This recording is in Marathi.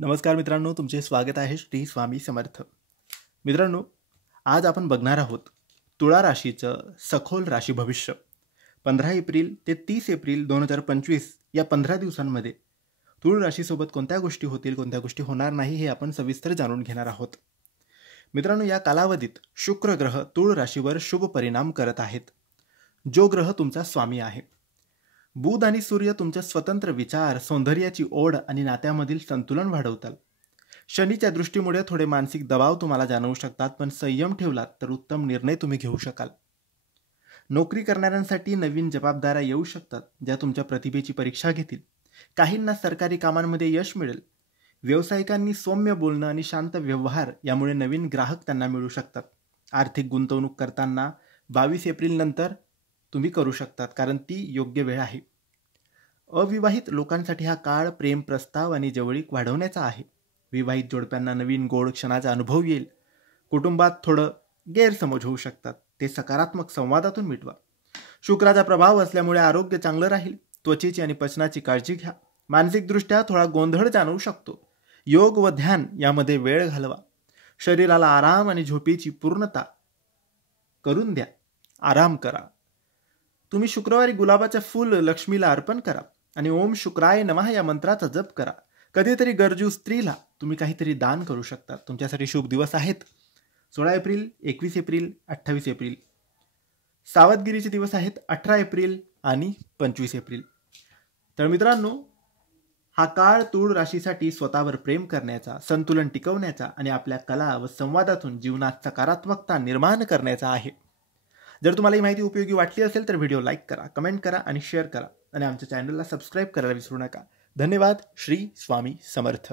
नमस्कार मित्रांनो, तुमचे स्वागत आहे श्री स्वामी समर्थ. मित्रांनो, आज आपण बघणार आहोत तुळा राशीचं सखोल राशी भविष्य. 15 एप्रिल ते 30 एप्रिल 2025 या 15 दिवसांमध्ये तुळ राशीसोबत कोणत्या गोष्टी होतील, कोणत्या गोष्टी होणार नाही हे आपण सविस्तर जाणून घेणार आहोत. मित्रांनो, या कालावधीत शुक्र ग्रह तुळ राशीवर शुभ परिणाम करत आहेत, जो ग्रह तुमचा स्वामी आहे. बुध आणि सूर्य तुमचे स्वतंत्र विचार, सौंदर्याची ओढ आणि नात्यामधील संतुलन वाढवतात. शनीच्या दृष्टीमुळे थोडे मानसिक दबाव तुम्हाला जाणवू शकतात, पण संयम ठेवलात तर उत्तम निर्णय तुम्ही घेऊ शकाल. नोकरी करणाऱ्यांसाठी नवीन जबाबदाऱ्या येऊ शकतात, ज्या तुमच्या प्रतिभेची परीक्षा घेतील. काहींना सरकारी कामांमध्ये यश मिळेल. व्यावसायिकांनी सौम्य बोलणं आणि शांत व्यवहार यामुळे नवीन ग्राहक त्यांना मिळू शकतात. आर्थिक गुंतवणूक करताना 22 एप्रिल नंतर तुम्ही करू शकतात, कारण ती योग्य वेळ आहे. अविवाहित लोकांसाठी हा काळ प्रेम प्रस्ताव आणि जवळीक वाढवण्याचा आहे. विवाहित जोडप्यांना नवीन गोड क्षणाचा अनुभव येईल. कुटुंबात थोडं गैरसमज होऊ शकतात, ते सकारात्मक संवादातून मिटवा. शुक्राचा प्रभाव असल्यामुळे आरोग्य चांगलं राहील. त्वचेची आणि पचनाची काळजी घ्या. मानसिकदृष्ट्या थोडा गोंधळ जाणवू शकतो. योग व ध्यान यामध्ये वेळ घालवा. शरीराला आराम आणि झोपेची पूर्णता करून द्या. आराम करा. तुम्ही शुक्रवारी गुलाबाचे फूल लक्ष्मीला अर्पण करा आणि ओम शुक्राय नमः या मंत्राचा जप करा. कधीतरी गरजू स्त्रीला तुम्ही काहीतरी दान करू शकता. तुमच्यासाठी शुभ दिवस आहेत 16 एप्रिल, 21 एप्रिल, 28 एप्रिल. सावधगिरीचे दिवस आहेत 18 एप्रिल आणि 25 एप्रिल. तर मित्रांनो, हा काळ तुळ राशीसाठी स्वतःवर प्रेम करण्याचा, संतुलन टिकवण्याचा आणि आपल्या कला व संवादातून जीवनात सकारात्मकता निर्माण करण्याचा आहे. जर तुम्हाला ही माहिती उपयोगी वाटली असेल तर व्हिडिओ लाईक करा, कमेंट करा आणि शेअर करा आणि आमच्या चॅनलला सबस्क्राईब करायला विसरू नका. धन्यवाद. श्री स्वामी समर्थ.